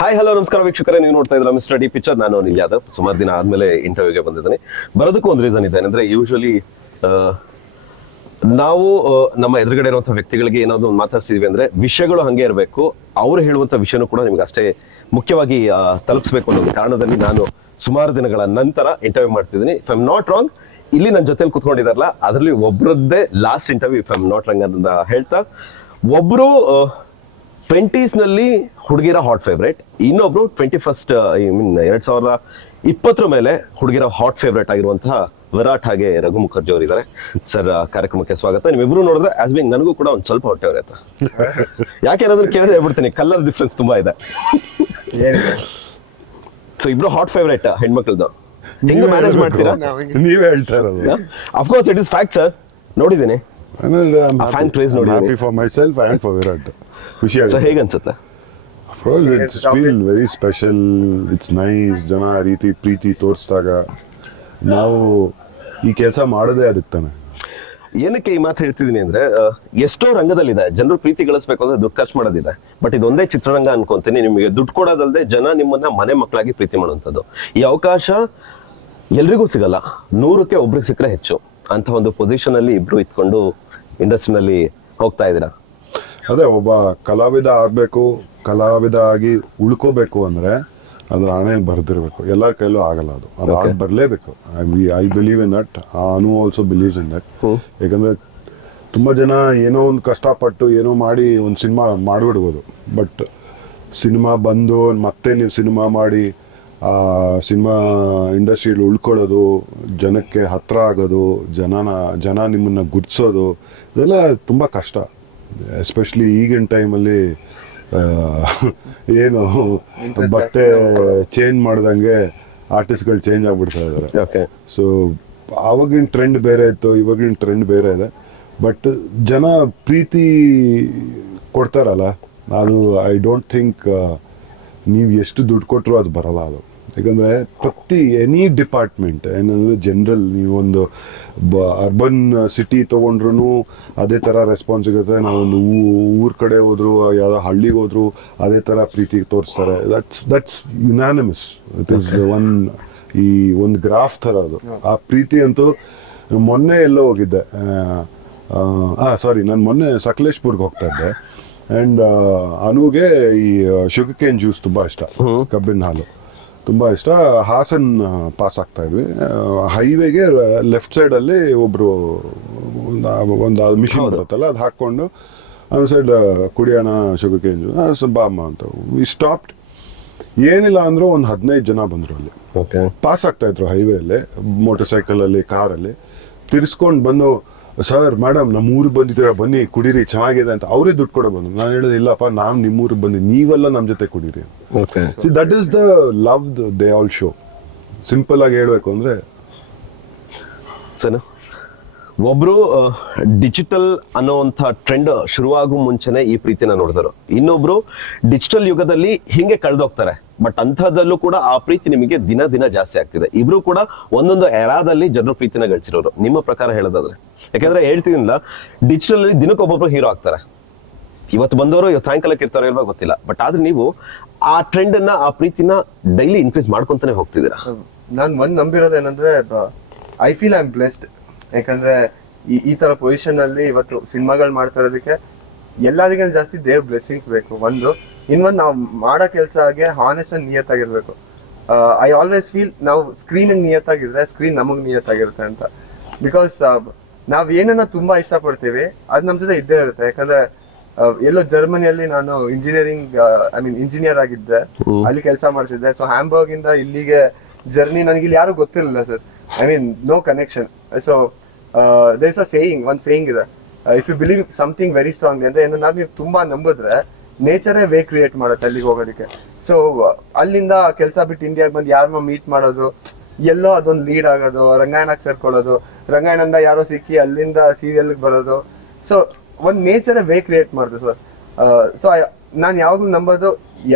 Hi hello ನಮಸ್ಕಾರ ವೀಕ್ಷಕರೇ, ನೀವು ನೋಡ್ತಾ ಇದ್ರ ಮಿಸ್ಟರ್ ಡಿ ಪಿಕ್ಚರ್. ನಾನು ಅನಿಲ್ ಯಾದವ್. ಸುಮಾರು ದಿನ ಆದ್ಮೇಲೆ ಇಂಟರ್ವ್ಯೂಗೆ ಬಂದಿದ್ದೀನಿ. ಬರೋದಕ್ಕೂ ಒಂದು ರೀಸನ್ ಇದೆ. ಅಂದ್ರೆ ಯೂಶಲಿ ನಾವು ನಮ್ಮ ಎದುರುಗಡೆ ಇರುವಂತಹ ವ್ಯಕ್ತಿಗಳಿಗೆ ಏನಾದ್ರು ಒಂದು ಮಾತಾಡ್ಸಿದ್ವಿ ಅಂದ್ರೆ ವಿಷಯಗಳು ಹಂಗೆ ಇರಬೇಕು, ಅವ್ರು ಹೇಳುವಂತ ವಿಷಯನೂ ಕೂಡ ನಿಮ್ಗೆ ಅಷ್ಟೇ ಮುಖ್ಯವಾಗಿ ತಲುಪಿಸ್ಬೇಕು ಅನ್ನೋ ಕಾರಣದಲ್ಲಿ ನಾನು ಸುಮಾರು ದಿನಗಳ ನಂತರ ಇಂಟರ್ವ್ಯೂ ಮಾಡ್ತಿದ್ದೀನಿ. If I am not wrong, ಇಲ್ಲಿ ನನ್ನ ಜೊತೆಲಿ ಕುತ್ಕೊಂಡಿದಾರಲ್ಲ ಅದರಲ್ಲಿ ಒಬ್ಬರದ್ದೇ last interview if I am not wrong ಅಂತ ಹೇಳ್ತಾ, ಒಬ್ರು 20s ನಲ್ಲಿ ಹುಡುಗಿರ ಹಾಟ್ ಫೇವ್ರೇಟ್, ಇನ್ನೊಬ್ರು 2020 ಮೇಲೆ ಹುಡುಗಿರ ಹಾಟ್ ಫೇವ್ರೇಟ್ ಆಗಿರುವಂತಹ ವಿರಾಟ್ ಹಾಗೆ ರಘು ಮುಖರ್ಜಿ ಅವರು ಇದ್ದಾರೆ. ಸರ್, ಕಾರ್ಯಕ್ರಮಕ್ಕೆ ಸ್ವಾಗತ. ನಿಮ್ಮಿಬ್ರು ನೋಡಿದ್ರೆ ಆಸ್ ಬಿಂಗ್ ನನಗೂ ಕೂಡ ಒಂದು ಸ್ವಲ್ಪ ಹೊಟ್ಟೆ ಹೊರೆತ. ಯಾಕೆ ಏನಾದ್ರು ಕೇಳಿದ್ರೆ ಹೇಳ್ಬಿಡ್ತೀನಿ, ಕಲರ್ ಡಿಫ್ರೆನ್ಸ್ ತುಂಬಾ ಇದೆ. ಸೊ ಇಬ್ರು ಹಾಟ್ ಫೇವ್ರೇಟ್ ಹೆಣ್ಮಕ್ಳದ್ದು ಹೆಂಗ್ ಮ್ಯಾನೇಜ್ ಮಾಡ್ತೀರಾ? ನೀವೇ ಹೇಳ್ತಾ ಇರೋದು. Of course it is fact sir. ನೋಡಿದ್ದೀನಿ, ಫ್ಯಾನ್ ಕ್ರೇಜ್ ನೋಡಿ. Happy for myself and for Virat. ಖುಷಿ ಸೊ ಹೇಗನ್ಸುತ್ತೆ? Of course it's feel very special. It's nice. ಜನ ಆ ರೀತಿ ಪ್ರೀತಿ ತೋರಿಸಿದಾಗ ನಾವು ಈ ಕೆಲಸ ಮಾಡೋದೇ ಅದಕ್ಕೆ ತಾನೆ. ಏನಕ್ಕೆ ಈ ಮಾತು ಹೇಳ್ತಿದ್ದೀನಿ ಅಂದ್ರೆ, ಎಷ್ಟೋ ರಂಗದಲ್ಲಿದೆ ಜನರು ಪ್ರೀತಿ ಗಳಿಸ್ಬೇಕು ಅಂದ್ರೆ ದುಡ್ಡು ಖರ್ಚು ಮಾಡೋದಿದೆ. ಬಟ್ ಇದೊಂದೇ ಚಿತ್ರರಂಗ ಅನ್ಕೊಂತೀನಿ, ನಿಮಗೆ ದುಡ್ಡು ಕೊಡೋದಲ್ಲದೆ ಜನ ನಿಮ್ಮನ್ನ ಮನೆ ಮಕ್ಕಳಾಗಿ ಪ್ರೀತಿ ಮಾಡುವಂಥದ್ದು. ಈ ಅವಕಾಶ ಎಲ್ರಿಗೂ ಸಿಗಲ್ಲ, 100ಕ್ಕೆ ಒಬ್ರಿಗೆ ಸಿಕ್ಕರೆ ಹೆಚ್ಚು. ಅಂತ ಒಂದು ಪೊಸಿಷನ್ ಅಲ್ಲಿ ಇಬ್ರು ಇತ್ಕೊಂಡು ಇಂಡಸ್ಟ್ರಿನಲ್ಲಿ ಹೋಗ್ತಾ ಇದ್ದೀರಾ. ಅದೇ, ಒಬ್ಬ ಕಲಾವಿದ ಆಗಬೇಕು, ಕಲಾವಿದ ಆಗಿ ಉಳ್ಕೋಬೇಕು ಅಂದರೆ ಅದು ಹಣೆಯಲ್ಲಿ ಬರೆದಿರಬೇಕು. ಎಲ್ಲರ ಕೈಲೂ ಆಗಲ್ಲ. ಅದು ಆಗಿ ಬರಲೇಬೇಕು. I believe in that. Anu also believes in that. ಯಾಕಂದರೆ ತುಂಬ ಜನ ಏನೋ ಒಂದು ಕಷ್ಟಪಟ್ಟು ಏನೋ ಮಾಡಿ ಒಂದು ಸಿನಿಮಾ ಮಾಡಿಬಿಡ್ಬೋದು. ಬಟ್ ಸಿನಿಮಾ ಬಂದು ಮತ್ತೆ ನೀವು ಸಿನಿಮಾ ಮಾಡಿ ಸಿನಿಮಾ ಇಂಡಸ್ಟ್ರಿಯಲ್ಲಿ ಉಳ್ಕೊಳ್ಳೋದು, ಜನಕ್ಕೆ ಹತ್ರ ಆಗೋದು, ಜನ ನಿಮ್ಮನ್ನು ಗುರ್ತಿಸೋದು, ಇದೆಲ್ಲ ತುಂಬ ಕಷ್ಟ. ಎಸ್ಪೆಷಲಿ ಈಗಿನ ಟೈಮಲ್ಲಿ ಏನು ಬಟ್ಟೆ ಚೇಂಜ್ ಮಾಡ್ದಂಗೆ ಆರ್ಟಿಸ್ಟ್ಗಳು ಚೇಂಜ್ ಆಗ್ಬಿಡ್ತಾ ಇದ್ದಾರೆ. ಸೊ ಆವಾಗಿನ ಟ್ರೆಂಡ್ ಬೇರೆ ಇತ್ತು, ಇವಾಗಿನ ಟ್ರೆಂಡ್ ಬೇರೆ ಇದೆ. ಬಟ್ ಜನ ಪ್ರೀತಿ ಕೊಡ್ತಾರಲ್ಲ, ಅದು ಐ ಡೋಂಟ್ ಥಿಂಕ್ ನೀವು ಎಷ್ಟು ದುಡ್ಡು ಕೊಟ್ಟರು ಅದು ಬರಲ್ಲ. ಅದು ಯಾಕಂದರೆ ಪ್ರತಿ ಎನಿ ಡಿಪಾರ್ಟ್ಮೆಂಟ್ ಏನಂದರೆ ಜನರಲ್, ನೀವೊಂದು ಅರ್ಬನ್ ಸಿಟಿ ತೊಗೊಂಡ್ರು ಅದೇ ಥರ ರೆಸ್ಪಾನ್ಸ್ ಸಿಗುತ್ತೆ. ನಾವೊಂದು ಊರ ಕಡೆ ಹೋದ್ರು, ಯಾವುದೋ ಹಳ್ಳಿಗೆ ಹೋದ್ರು ಅದೇ ಥರ ಪ್ರೀತಿ ತೋರಿಸ್ತಾರೆ. That's unanimous. ಇಟ್ ಈಸ್ ಈ ಒಂದು ಗ್ರಾಫ್ ಥರ ಅದು. ಆ ಪ್ರೀತಿ ಅಂತೂ ಮೊನ್ನೆ ಎಲ್ಲೋ ಹೋಗಿದ್ದೆ. ನಾನು ಮೊನ್ನೆ ಸಕಲೇಶ್ಪುರ್ಗೆ ಹೋಗ್ತಾ ಇದ್ದೆ. ಆ್ಯಂಡ್ ಅನುಗೆ ಈ ಶುಗರ್ ಕೇನ್ ಜ್ಯೂಸ್ ತುಂಬ ಇಷ್ಟ, ಕಬ್ಬಿನ ಹಾಲು ತುಂಬ ಇಷ್ಟ. ಹಾಸನ್ ಪಾಸ್ ಆಗ್ತಾ ಇದ್ವಿ. ಹೈವೇಗೆ ಲೆಫ್ಟ್ ಸೈಡಲ್ಲಿ ಒಬ್ಬರು ಒಂದು ಮಿಷಿನ್ ಬರುತ್ತಲ್ಲ, ಅದು ಹಾಕ್ಕೊಂಡು ಒಂದು ಸೈಡ್ ಕುಡಿಯೋಣ ಶುಗರ್ ಕೇನ್ ಜ್ಯೂಸ್ ಬಾ ಅಮ್ಮ ಅಂತ ವಿ ಸ್ಟಾಪ್ಡ್. ಏನಿಲ್ಲ ಅಂದರೂ ಒಂದು 15 ಜನ ಬಂದರು. ಅಲ್ಲಿ ಪಾಸ್ ಆಗ್ತಾಯಿದ್ರು ಹೈವೇಲಿ, ಮೋಟರ್ ಸೈಕಲಲ್ಲಿ, ಕಾರಲ್ಲಿ. ತಿರ್ಸ್ಕೊಂಡು ಬಂದು, ಸರ್ ಮೇಡಮ್ ನಮ್ಮ ಊರಿಗೆ ಬಂದಿದ್ದೀರಾ, ಬನ್ನಿ ಕುಡೀರಿ ಚೆನ್ನಾಗಿದೆ ಅಂತ ಅವರೇ ದುಡ್ಡು ಕೊಡೋ ಬಂದು. ನಾನು ಹೇಳೋದು, ಇಲ್ಲಪ್ಪ ನಾವು ನಿಮ್ಮೂರಿಗೆ ಬಂದು ನೀವೆಲ್ಲ ನಮ್ಮ ಜೊತೆ ಕುಡೀರಿ. See that is the love they all show. Simple ಆಗಿ ಹೇಳಬೇಕು ಅಂದರೆ ಸರ್, ಒಬ್ರು ಡಿಜಿಟಲ್ ಅನ್ನೋವಂಥ ಟ್ರೆಂಡ್ ಶುರುವಾಗೋ ಮುಂಚೆನೆ ಈ ಪ್ರೀತಿನ ನೋಡಿದ್ರು, ಇನ್ನೊಬ್ರು ಡಿಜಿಟಲ್ ಯುಗದಲ್ಲಿ ಹಿಂಗೆ ಕಳೆದೋಗ್ತಾರೆ. ಬಟ್ ಅಂಥದ್ದಲ್ಲೂ ಕೂಡ ಆ ಪ್ರೀತಿ ನಿಮಗೆ ದಿನ ದಿನ ಜಾಸ್ತಿ ಆಗ್ತಿದೆ. ಇಬ್ರು ಕೂಡ ಒಂದೊಂದು ಎರಾದಲ್ಲಿ ಜನರು ಪ್ರೀತಿನ ಗಳಿಸಿರೋರು. ನಿಮ್ಮ ಪ್ರಕಾರ ಹೇಳೋದಾದ್ರೆ, ಯಾಕಂದ್ರೆ ಹೇಳ್ತಿದ್ದಿಲ್ಲ, ಡಿಜಿಟಲ್ ಅಲ್ಲಿ ದಿನಕ್ಕೊಬ್ಬೊಬ್ರು ಹೀರೋ ಆಗ್ತಾರೆ. ಇವತ್ತು ಬಂದವರು ಇವತ್ತು ಸಾಯಂಕಾಲಕ್ಕೆ ಇರ್ತಾರೋ ಇಲ್ವಾ ಗೊತ್ತಿಲ್ಲ. ಬಟ್ ಆದ್ರೆ ನೀವು ಆ ಟ್ರೆಂಡ್ ಅನ್ನ, ಆ ಪ್ರೀತಿನ ಡೈಲಿ ಇನ್ಕ್ರೀಸ್ ಮಾಡ್ಕೊಂತಾನೆ ಹೋಗ್ತಿದ್ದೀರಾ. ನಾನು ಒಂದ್ ನಂಬಿರೋದೇನಂದ್ರೆ, I feel I am blessed. ಯಾಕಂದ್ರೆ ಈ ತರ ಪೊಸಿಷನ್ ಅಲ್ಲಿ ಇವತ್ತು ಸಿನಿಮಾಗಳು ಮಾಡ್ತಾ ಇರೋದಕ್ಕೆ ಎಲ್ಲದಕ್ಕಿಂತ ಜಾಸ್ತಿ ದೇವ್ ಬ್ಲೆಸ್ಸಿಂಗ್ಸ್ ಬೇಕು. ಇನ್ನೊಂದು ನಾವು ಮಾಡೋ ಕೆಲಸಗೆ ಹಾನೆಸ್ಟ್ ಅಂಡ್ ನಿಯತ್ತಾಗಿರ್ಬೇಕು. ಐ ಆಲ್ವೇಸ್ ಫೀಲ್ ನಾವು ಸ್ಕ್ರೀನಿಗೆ ನಿಯತ್ತಾಗಿದ್ರೆ ಸ್ಕ್ರೀನ್ ನಮಗೆ ನಿಯತ್ತಾಗಿರುತ್ತೆ ಅಂತ. ಬಿಕಾಸ್ ನಾವ್ ಏನನ್ನ ತುಂಬಾ ಇಷ್ಟಪಡ್ತೀವಿ ಅದು ನಮ್ ಜೊತೆ ಇದ್ದೇ ಇರುತ್ತೆ. ಯಾಕಂದ್ರೆ ಎಲ್ಲೋ ಜರ್ಮನಿಯಲ್ಲಿ ನಾನು ಇಂಜಿನಿಯರ್ ಆಗಿದ್ದೆ, ಅಲ್ಲಿ ಕೆಲಸ ಮಾಡ್ತಿದ್ದೆ. ಸೊ ಹ್ಯಾಂಬರ್ಗ್ ಇಂದ ಇಲ್ಲಿಗೆ ಜರ್ನಿ ನನಗೆ ಇಲ್ಲಿ ಯಾರು ಗೊತ್ತಿರಲಿಲ್ಲ sir. No connection. So there is ಒಂದು ಸೇಯಿಂಗ್ ಇದೆ, if you believe something very strong ಅಂದ್ರೆ ಏನನ್ನ ನೀವು ತುಂಬಾ ನಂಬಿದ್ರೆ ನೇಚರೇ ವೇ ಕ್ರಿಯೇಟ್ ಮಾಡುತ್ತೆ ಅಲ್ಲಿಗೆ ಹೋಗೋದಕ್ಕೆ. ಸೊ ಅಲ್ಲಿಂದ ಕೆಲಸ ಬಿಟ್ಟು ಇಂಡಿಯಾಗೆ ಬಂದು ಯಾರನ್ನ ಮೀಟ್ ಮಾಡೋದು, ಎಲ್ಲೋ ಅದೊಂದು ಲೀಡ್ ಆಗೋದು, ರಂಗಾಯಣಕ್ಕೆ ಸೇರ್ಕೊಳ್ಳೋದು, ರಂಗಾಯಣದಿಂದ ಯಾರೋ ಸಿಕ್ಕಿ ಅಲ್ಲಿಂದ ಸೀರಿಯಲ್ಗೆ ಬರೋದು. ಸೊ ಒಂದು ನೇಚರೇ ವೇ ಕ್ರಿಯೇಟ್ ಮಾಡುದು ಸರ್. ಸೊ ನಾನು ಯಾವಾಗ್ಲೂ ನಂಬೋದು,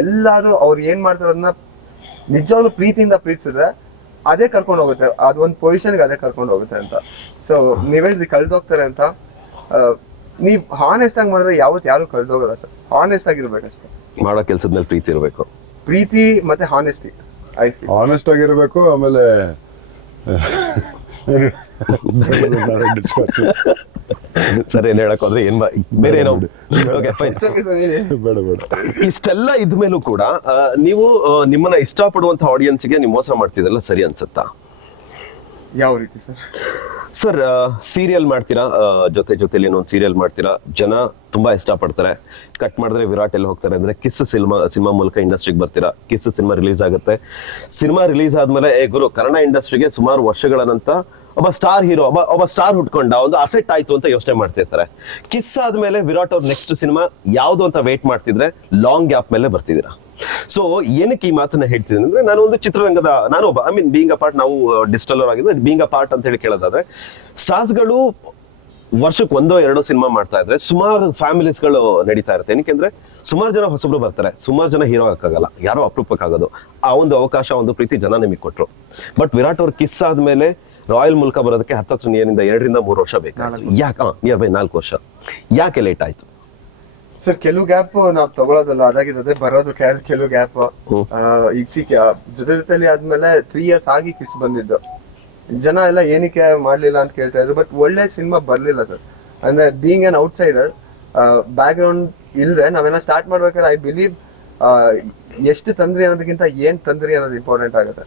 ಎಲ್ಲರೂ ಅವ್ರು ಏನ್ ಮಾಡ್ತಾರೋದನ್ನ ನಿಜವಾಗ್ಲೂ ಪ್ರೀತಿಯಿಂದ ಪ್ರೀತಿಸಿದ್ರೆ ಅದೇ ಕರ್ಕೊಂಡು ಹೋಗುತ್ತೆ, ಅದೊಂದು ಪೊಸಿಷನ್ಗೆ ಅದೇ ಕರ್ಕೊಂಡು ಹೋಗುತ್ತೆ ಅಂತ. ಸೊ ನೀವೇ ಕಳ್ದೋಗ್ತಾರೆ ಅಂತ ನೀವು ಹಾನೆಸ್ಟ್ ಆಗಿ ಮಾಡಿದ್ರೆ ಯಾವತ್ತು ಯಾರು ಕಳ್ದೋಗಲ್ಲ ಸರ್. ಹಾನೆಸ್ಟ್ ಆಗಿರ್ಬೇಕಷ್ಟೇ. ಮಾಡೋ ಕೆಲಸದ ಮೇಲೆ ಪ್ರೀತಿ ಇರಬೇಕು. ಪ್ರೀತಿ ಮತ್ತೆ ಹಾನೆಸ್ಟಿ ಐ ಫೀಲ್. ಆನೆಸ್ಟ್ ಆಗಿರ್ಬೇಕು, ಆಮೇಲೆ ಸರ್ ಏನ್ ಹೇಳಕ್ ಹೋದ್ರೆ ಏನ್ ಬೇರೆ ಏನೋ Okay, fine. ಬೇಡ ಬೇಡ. ಇಷ್ಟೆಲ್ಲ ಇದ್ಮೇಲೂ ಕೂಡ ನೀವು ನಿಮ್ಮನ್ನ ಇಷ್ಟಪಡುವಂತ ಆಡಿಯನ್ಸ್ಗೆ ನೀವು ಮೋಸ ಮಾಡ್ತಿದ್ರಲ್ಲ, ಸರಿ ಅನ್ಸುತ್ತಾ? ಯಾವ ರೀತಿ ಸರ್? ಸರ್ ಸೀರಿಯಲ್ ಮಾಡ್ತೀರಾ, ಜೊತೆಲಿ ಇನ್ನೊಂದು ಸೀರಿಯಲ್ ಮಾಡ್ತೀರಾ, ಜನ ತುಂಬಾ ಇಷ್ಟಪಡ್ತಾರೆ. ಕಟ್ ಮಾಡಿದ್ರೆ ವಿರಾಟ್ ಎಲ್ಲಿ ಹೋಗ್ತಾರೆ ಅಂದ್ರೆ ಕಿಸ್ ಸಿನಿಮಾ ಮೂಲಕ ಇಂಡಸ್ಟ್ರಿಗೆ ಬರ್ತೀರಾ. ಕಿಸ್ ಸಿನಿಮಾ ರಿಲೀಸ್ ಆಗುತ್ತೆ. ಸಿನಿಮಾ ರಿಲೀಸ್ ಆದ್ಮೇಲೆ ಗುರು ಕನ್ನಡ ಇಂಡಸ್ಟ್ರಿಗೆ ಸುಮಾರು ವರ್ಷಗಳ ನಂತರ ಒಬ್ಬ ಸ್ಟಾರ್ ಹೀರೋ, ಒಬ್ಬ ಸ್ಟಾರ್ ಹುಟ್ಕೊಂಡ, ಒಂದು ಅಸೆಟ್ ಆಯ್ತು ಅಂತ ಯೋಚನೆ ಮಾಡ್ತಿರ್ತಾರೆ. ಕಿಸ್ ಆದ್ಮೇಲೆ ವಿರಾಟ್ ಅವ್ರ ನೆಕ್ಸ್ಟ್ ಸಿನಿಮಾ ಯಾವ್ದು ಅಂತ ವೇಟ್ ಮಾಡ್ತಿದ್ರೆ ಲಾಂಗ್ ಗ್ಯಾಪ್ ಮೇಲೆ ಬರ್ತಿದ್ದೀರಾ. ಸೊ ಏನಕ್ಕೆ ಈ ಮಾತನ್ನ ಹೇಳ್ತಿದ್ದೀನಿ ಅಂದ್ರೆ, ನಾನು ಒಂದು ಚಿತ್ರರಂಗದ ನಾನೊಬ್ಬ ಬೀಂಗ್ ಅ ಪಾರ್ಟ್, ನಾವು ಡಿಜಿಟಲ್ ಆಗಿದ್ರೆ ಬೀಂಗ್ ಅ ಪಾರ್ಟ್ ಅಂತ ಹೇಳಿ ಕೇಳೋದಾದ್ರೆ, ಸ್ಟಾರ್ಸ್ಗಳು ವರ್ಷಕ್ಕೆ 1-2 ಸಿನಿಮಾ ಮಾಡ್ತಾ ಇದ್ರೆ ಸುಮಾರು ಫ್ಯಾಮಿಲೀಸ್ಗಳು ನಡೀತಾ ಇರುತ್ತೆ. ಏನಕ್ಕೆ ಸುಮಾರು ಜನ ಹೊಸಬ್ರು ಬರ್ತಾರೆ, ಸುಮಾರು ಜನ ಹೀರೋ ಹಾಕಾಗಲ್ಲ, ಯಾರೋ ಅಪರೂಪಕ್ಕಾಗೋದು. ಆ ಒಂದು ಅವಕಾಶ, ಒಂದು ಪ್ರೀತಿ ಜನ ನಿಮಗೆ ಕೊಟ್ರು. ಬಟ್ ವಿರಾಟ್ ಅವ್ರ ಕಿಸ್ ಆದ್ಮೇಲೆ ರಾಯಲ್ ಮೂಲಕ ಬರೋದಕ್ಕೆ 2-3 ವರ್ಷ ಬೇಕಾಯ್ತು. ಯಾಕೆ? ನಿಯರ್ ಬೈ 4 ವರ್ಷ. ಯಾಕೆ ಲೇಟ್ ಆಯ್ತು ಸರ್? ಕೆಲವು ಗ್ಯಾಪ್ ನಾವು ತಗೊಳ್ಳೋದಲ್ಲ, ಅದಾಗಿದೆ ಬರೋದು ಕೆಲವು ಗ್ಯಾಪ್. ಈಗ ಜೊತೆಲಿ ಆದ್ಮೇಲೆ 3 years ಆಗಿ ಕಿಸ್ ಬಂದಿದ್ದು. ಜನ ಎಲ್ಲ ಏನಕ್ಕೆ ಮಾಡ್ಲಿಲ್ಲ ಅಂತ ಕೇಳ್ತಾ ಇದ್ರು. ಬಟ್ ಒಳ್ಳೆ ಸಿನಿಮಾ ಬರ್ಲಿಲ್ಲ ಸರ್. ಅಂದ್ರೆ being an outsider, back ground ಇಲ್ಲದೆ ನಾವೆಲ್ಲ ಸ್ಟಾರ್ಟ್ ಮಾಡ್ಬೇಕಾದ್ರೆ ಐ ಬಿಲೀವ್ ಎಷ್ಟು ತಂದ್ರಿ ಅನ್ನೋದಕ್ಕಿಂತ ಏನ್ ತಂದ್ರಿ ಅನ್ನೋದು ಇಂಪಾರ್ಟೆಂಟ್ ಆಗುತ್ತೆ.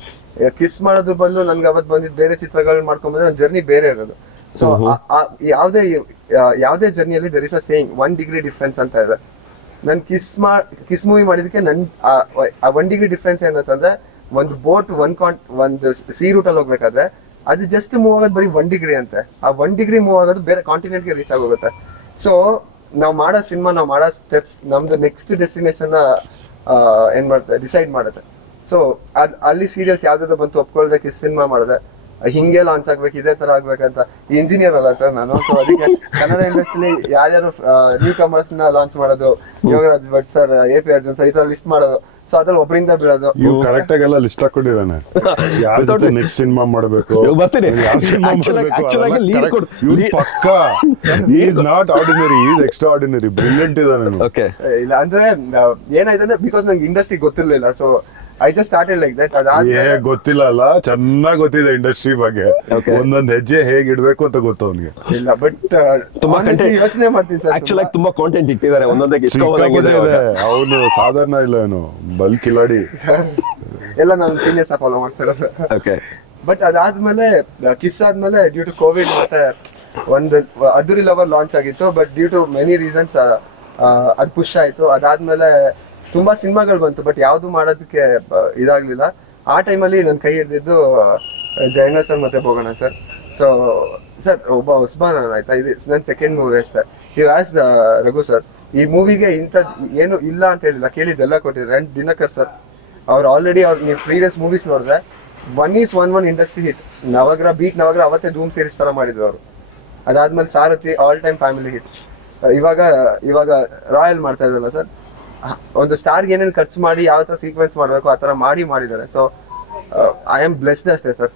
ಕಿಸ್ ಮಾಡೋದ್ರ ಬದಲು ನನ್ಗೆ ಅವತ್ತು ಬಂದಿದ್ದು ಬೇರೆ ಚಿತ್ರಗಳು ಮಾಡ್ಕೊಂಡ್ಬಂದ್ರೆ ಜರ್ನಿ ಬೇರೆ ಇರೋದು. ಸೊ ಯಾವುದೇ ಜರ್ನಿಯಲ್ಲಿ there is a saying 1 degree difference ಅಂತ ಇದೆ. ನನ್ ಕಿಸ್ ಮೂವಿ ಮಾಡಿದಕ್ಕೆ ನನ್ 1 degree ಡಿಫ್ರೆನ್ಸ್ ಏನಂತಂದ್ರೆ, ಒಂದು ಬೋಟ್ ಒಂದು ಸಿ ರೂಟ್ ಅಲ್ಲಿ ಹೋಗ್ಬೇಕಾದ್ರೆ ಅದು ಜಸ್ಟ್ ಮೂವ್ ಆಗೋದು ಬರೀ 1 degree ಅಂತೆ. ಆ 1 degree ಮೂವ್ ಆಗೋದು ಬೇರೆ ಕಾಂಟಿನೆಂಟ್ ಗೆ ರೀಚ್ ಆಗೋಗುತ್ತೆ. ಸೊ ನಾವು ಮಾಡೋ ಸಿನಿಮಾ, ನಾವು ಮಾಡೋ ಸ್ಟೆಪ್ಸ್ ನಮ್ದು ನೆಕ್ಸ್ಟ್ ಡೆಸ್ಟಿನೇಷನ್ ಏನ್ ಮಾಡುತ್ತೆ, ಡಿಸೈಡ್ ಮಾಡುತ್ತೆ. ಸೊ ಅಲ್ಲಿ ಸೀರಿಯಲ್ಸ್ ಯಾವ್ದಾದ್ರು ಬಂತು ಒಪ್ಕೊಳ್ದೆ ಕಿಸ್ ಸಿನಿಮಾ ಮಾಡಿದೆ, ಹಿಂಗೆ ಲಾಂಚ್ ಆಗ್ಬೇಕು, ಇದೇ ತರ ಆಗ್ಬೇಕಂತ. ಇಂಜಿನಿಯರ್ ಅಲ್ಲ ಸರ್ ನಾನು. ಸೊ ಅದಕ್ಕೆ ಕನ್ನಡ ಇಂಡಸ್ಟ್ರಿಲಿ ಯಾರ್ಯಾರು ನ್ಯೂ ಕಮರ್ಸ್ ನ ಲಾಂಚ್ ಮಾಡೋದು, Yogaraj Bhat sir, AP Arjun sir, ಈ ತರ ಲಿಸ್ಟ್ ಮಾಡೋದು. ಸೊ ಅದ್ರಲ್ಲಿ ಒಬ್ಬರಿಂದ ಬೀಳೋದು. ಇವ್ ಕರೆಕ್ಟ್ ಆಗಿ ಎಲ್ಲ ಲಿಸ್ಟ್ ಹಾಕೊಂಡಿದ್ದಾನೆ, ಯಾರ ಜೊತೆ ನೆಕ್ಸ್ಟ್ ಸಿನಿಮಾ ಮಾಡಬೇಕು, ಬರ್ತೀನಿ. ಯಾವ ಸಿನಿಮಾ ಮಾಡಬೇಕು. ಪಕ್ಕ is not ordinary, is extra ordinary. Brilliant ಇದಾನೆ. ಓಕೆ, ಇಲ್ಲ ಅಂದ್ರೆ ಏನಾಯ್ತಂದ್ರೆ, ಬಿಕಾಸ್ ನಂಗೆ ಇಂಡಸ್ಟ್ರಿ ಗೊತ್ತಿರ್ಲಿಲ್ಲ. So I just started like that. ಗೊತ್ತಿಲ್ಲ ಅಲ್ಲ, ಚೆನ್ನಾಗ್ ಗೊತ್ತಿದೆ ಇಂಡಸ್ಟ್ರಿ ಬಗ್ಗೆ. ಒಂದೊಂದ್ ಹೆಜ್ಜೆ ಹೇಗ್ ಇಡ್ಬೇಕು ಅಂತ ಗೊತ್ತು ಅವ್ನಿಗೆ. ಇಲ್ಲ ಬಟ್ ತುಂಬಾ ಯೋಚನೆ ಮಾಡ್ತೀನಿ ಸರ್. ಆಕ್ಚುಲಿ ತುಂಬಾ ಕಾಂಟೆಂಟ್ ಇಟ್ಟಿದ್ದಾರೆ, ಒಂದೊಂದೇ ಅವನು ಸಾಧಾರಣ ಇಲ್ಲ, ಏನು ಬಲ್ ಕಿಲಾಡಿ. ಎಲ್ಲ ನಾನು ಸೀನಿಯರ್ಸ್ ಫಾಲೋ ಮಾಡ್ತಿರೋದು. ಓಕೆ, ಬಟ್ ಅದಾದ್ಮೇಲೆ ಕಿಸ್ ಆದ್ಮೇಲೆ ಡ್ಯೂ ಟು ಕೋವಿಡ್ ಮತ್ತೆ ಒಂದು ಅದುರಿ ಲವರ್ ಲಾಂಚ್ ಆಗಿತ್ತು. But due to many reasons ಅದು ಪುಷ್ ಆಯ್ತು. ಅದಾದ್ಮೇಲೆ ತುಂಬಾ ಸಿನಿಮಾಗಳು ಬಂತು, ಬಟ್ ಯಾವ್ದು ಮಾಡೋದಕ್ಕೆ ಇದಾಗ್ಲಿಲ್ಲ. ಆ ಟೈಮಲ್ಲಿ ನನ್ನ ಕೈ ಹಿಡಿದಿದ್ದು ಜಯಣ್ಣ ಸರ್ ಮತ್ತೆ ಭೋಗಣ್ಣ ಸರ್. ಸೊ ಸರ್ ಒಬ್ಬ ಹೊಸಬಾನ ಆಯ್ತಾ, ಇದು ನನ್ನ ಸೆಕೆಂಡ್ ಮೂವಿ ಅಷ್ಟೇ. ಯು ಆಸ್ ರಘು ಸರ್, ಈ ಮೂವಿಗೆ ಇಂಥದ್ದು ಏನು ಇಲ್ಲ ಅಂತ ಹೇಳಿಲ್ಲ, ಕೇಳಿದ್ದೆಲ್ಲ ಕೊಟ್ಟಿದ್ದಾರೆ. ಅಂಡ್ ದಿನಕರ್ ಸರ್ ಅವ್ರು ಆಲ್ರೆಡಿ ನೀವು ಪ್ರೀವಿಯಸ್ ಮೂವೀಸ್ ನೋಡಿದ್ರೆ 1:1 ಇಂಡಸ್ಟ್ರಿ ಹಿಟ್. ಬೀಟ್ ನವಗ್ರ ಅವತ್ತೇ ಧೂಮ್ ಸೀರೀಸ್ ತರ ಮಾಡಿದ್ರು ಅವರು. ಅದಾದ್ಮೇಲೆ ಸಾರಥಿ ಆಲ್ ಟೈಮ್ ಫ್ಯಾಮಿಲಿ ಹಿಟ್. ಇವಾಗ ರಾಯಲ್ ಮಾಡ್ತಾ ಇದ್ರಲ್ಲ ಸರ್, ಒಂದು ಸ್ಟಾರ್ಗೆ ಏನೇನು ಖರ್ಚು ಮಾಡಿ ಯಾವ ತರ ಸೀಕ್ವೆನ್ಸ್ ಮಾಡಬೇಕು ಆ ತರ ಮಾಡಿದ್ದಾರೆ. ಸೊ ಐ ಆಮ್ ಬ್ಲೆಸ್ಡ್ ಅಷ್ಟೇ ಸರ್.